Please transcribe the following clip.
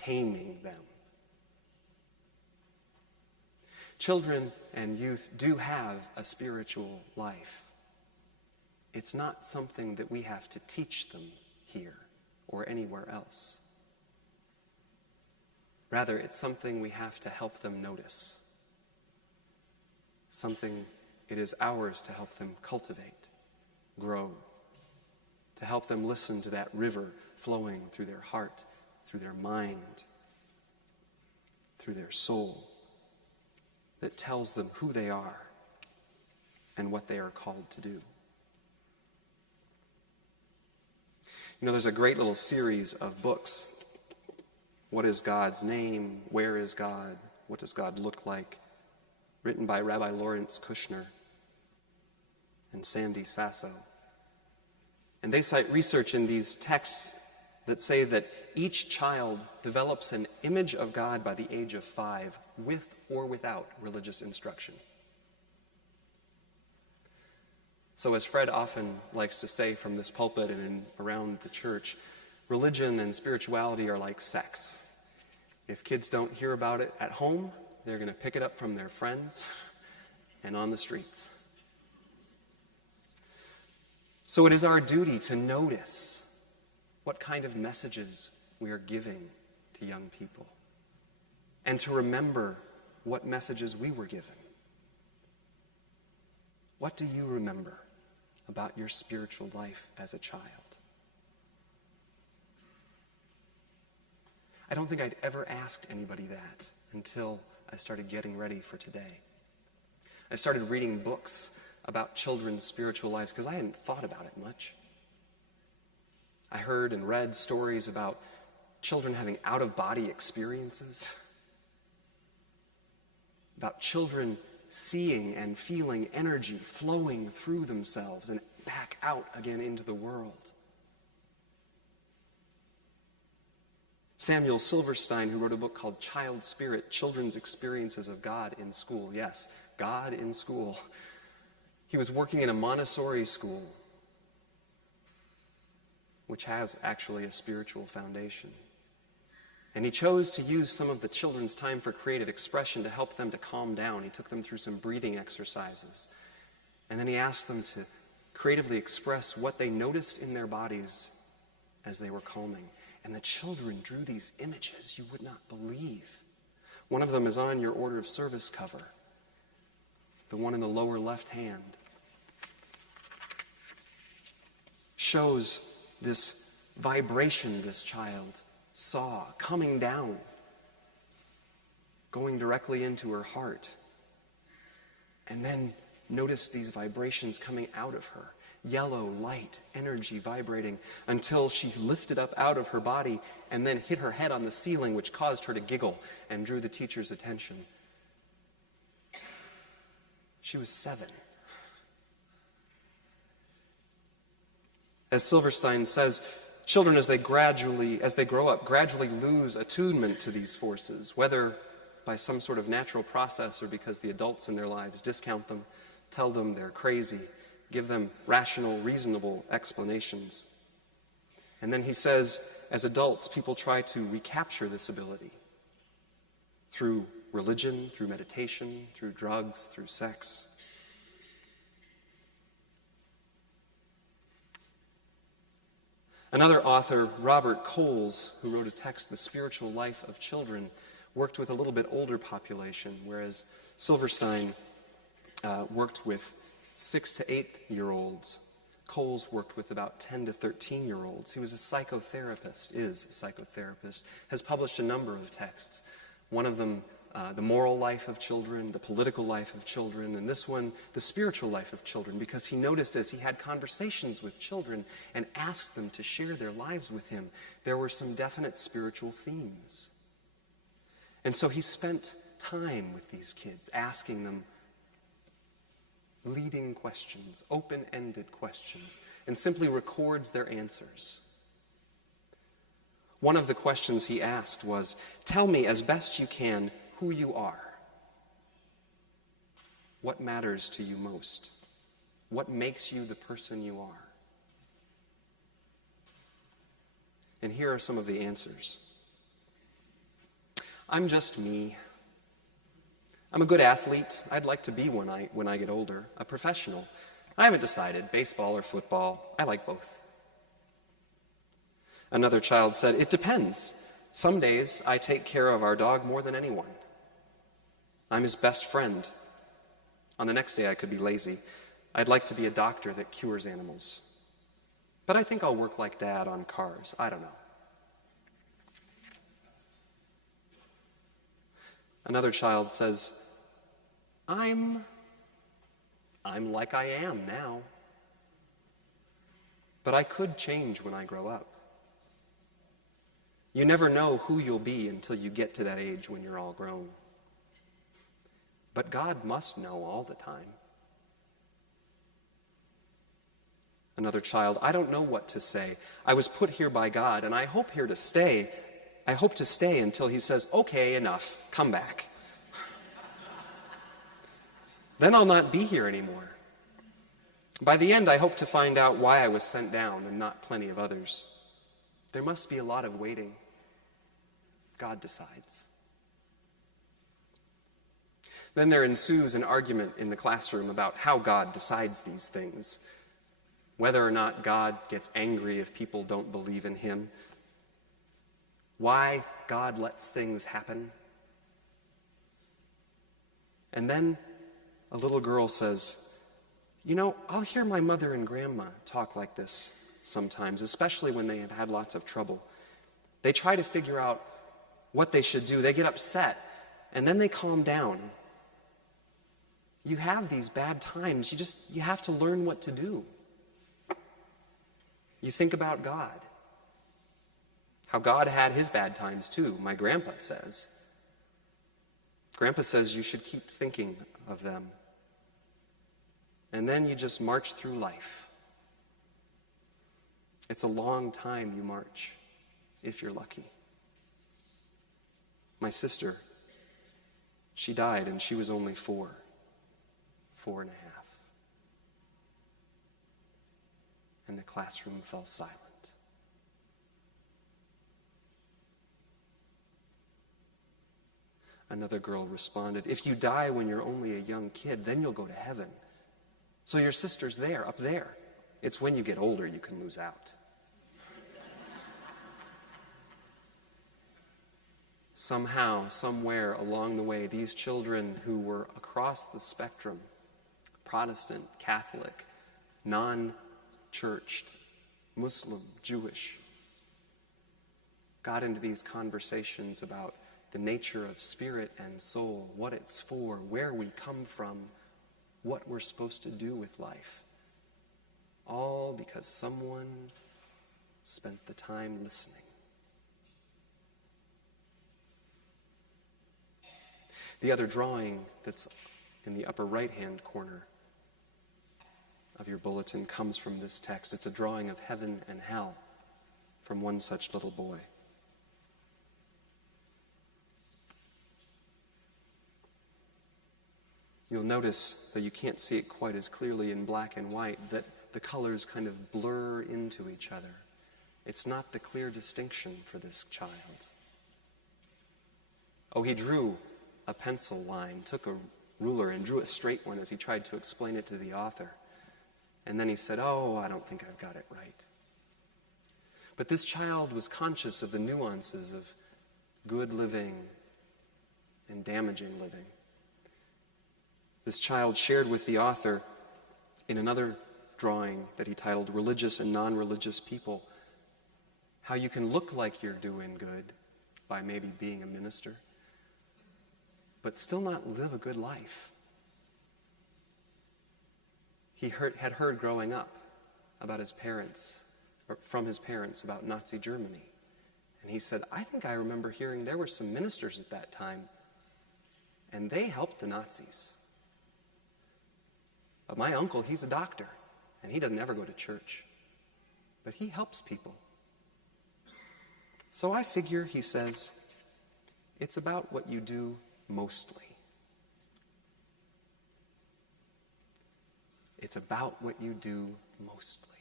taming them. Children and youth do have a spiritual life. It's not something that we have to teach them here or anywhere else. Rather, it's something we have to help them notice. Something it is ours to help them cultivate, grow, to help them listen to that river flowing through their heart, through their mind, through their soul, that tells them who they are and what they are called to do. You know, there's a great little series of books. What is God's name? Where is God? What does God look like? Written by Rabbi Lawrence Kushner and Sandy Sasso. And they cite research in these texts that say that each child develops an image of God by the age of 5, with or without religious instruction. So as Fred often likes to say from this pulpit and around the church, religion and spirituality are like sex. If kids don't hear about it at home, they're going to pick it up from their friends and on the streets. So it is our duty to notice what kind of messages we are giving to young people, and to remember what messages we were given. What do you remember about your spiritual life as a child? I don't think I'd ever asked anybody that until I started getting ready for today. I started reading books about children's spiritual lives because I hadn't thought about it much. I heard and read stories about children having out-of-body experiences, about children seeing and feeling energy flowing through themselves and back out again into the world. Samuel Silverstein, who wrote a book called Child Spirit, Children's Experiences of God in School. Yes, God in school. He was working in a Montessori school, which has actually a spiritual foundation. And he chose to use some of the children's time for creative expression to help them to calm down. He took them through some breathing exercises. And then he asked them to creatively express what they noticed in their bodies as they were calming. And the children drew these images you would not believe. One of them is on your order of service cover, the one in the lower left hand. Shows this vibration this child saw coming down, going directly into her heart. And then notice these vibrations coming out of her. Yellow, light, energy vibrating until she lifted up out of her body and then hit her head on the ceiling, which caused her to giggle and drew the teacher's attention. She was 7. As Silverstein says, children, as they grow up, gradually lose attunement to these forces, whether by some sort of natural process or because the adults in their lives discount them, tell them they're crazy, give them rational, reasonable explanations. And then he says, as adults, people try to recapture this ability through religion, through meditation, through drugs, through sex. Another author, Robert Coles, who wrote a text, The Spiritual Life of Children, worked with a little bit older population, whereas Silverstein worked with 6 to 8-year-olds. Coles worked with about 10 to 13-year-olds. He was a psychotherapist, is a psychotherapist, has published a number of texts. One of them, The Moral Life of Children, The Political Life of Children, and this one, The Spiritual Life of Children, because he noticed as he had conversations with children and asked them to share their lives with him, there were some definite spiritual themes. And so he spent time with these kids, asking them leading questions, open-ended questions, and simply records their answers. One of the questions he asked was, tell me as best you can who you are. What matters to you most? What makes you the person you are? And here are some of the answers. I'm just me. I'm a good athlete. I'd like to be when I get older, a professional. I haven't decided, baseball or football. I like both. Another child said, it depends. Some days I take care of our dog more than anyone. I'm his best friend. On the next day I could be lazy. I'd like to be a doctor that cures animals. But I think I'll work like Dad on cars. I don't know. Another child says, I'm like I am now. But I could change when I grow up. You never know who you'll be until you get to that age when you're all grown. But God must know all the time. Another child, I don't know what to say. I was put here by God, and I hope to stay until he says, okay, enough, come back. Then I'll not be here anymore. By the end, I hope to find out why I was sent down and not plenty of others. There must be a lot of waiting. God decides. Then there ensues an argument in the classroom about how God decides these things, whether or not God gets angry if people don't believe in him, why God lets things happen. And then a little girl says, I'll hear my mother and grandma talk like this sometimes, especially when they have had lots of trouble. They try to figure out what they should do. They get upset, and then they calm down. You have these bad times. You have to learn what to do. You think about God. How God had his bad times too, my grandpa says. Grandpa says you should keep thinking of them. And then you just march through life. It's a long time you march, if you're lucky. My sister, she died and she was only 4.5. And the classroom fell silent. Another girl responded, if you die when you're only a young kid, then you'll go to heaven. So your sister's there, up there. It's when you get older you can lose out. Somehow, somewhere along the way, these children who were across the spectrum, Protestant, Catholic, non-churched, Muslim, Jewish, got into these conversations about the nature of spirit and soul, what it's for, where we come from, what we're supposed to do with life. All because someone spent the time listening. The other drawing that's in the upper right-hand corner of your bulletin comes from this text. It's a drawing of heaven and hell from one such little boy. You'll notice, though you can't see it quite as clearly in black and white, that the colors kind of blur into each other. It's not the clear distinction for this child. Oh, he drew a pencil line, took a ruler and drew a straight one as he tried to explain it to the author. And then he said, I don't think I've got it right. But this child was conscious of the nuances of good living and damaging living. This child shared with the author in another drawing that he titled Religious and Non-Religious People how you can look like you're doing good by maybe being a minister, but still not live a good life. He had heard growing up about his parents, or from his parents, about Nazi Germany. And he said, I think I remember hearing there were some ministers at that time, and they helped the Nazis. But my uncle, he's a doctor, and he doesn't ever go to church. But he helps people. So I figure, he says, it's about what you do mostly. It's about what you do mostly.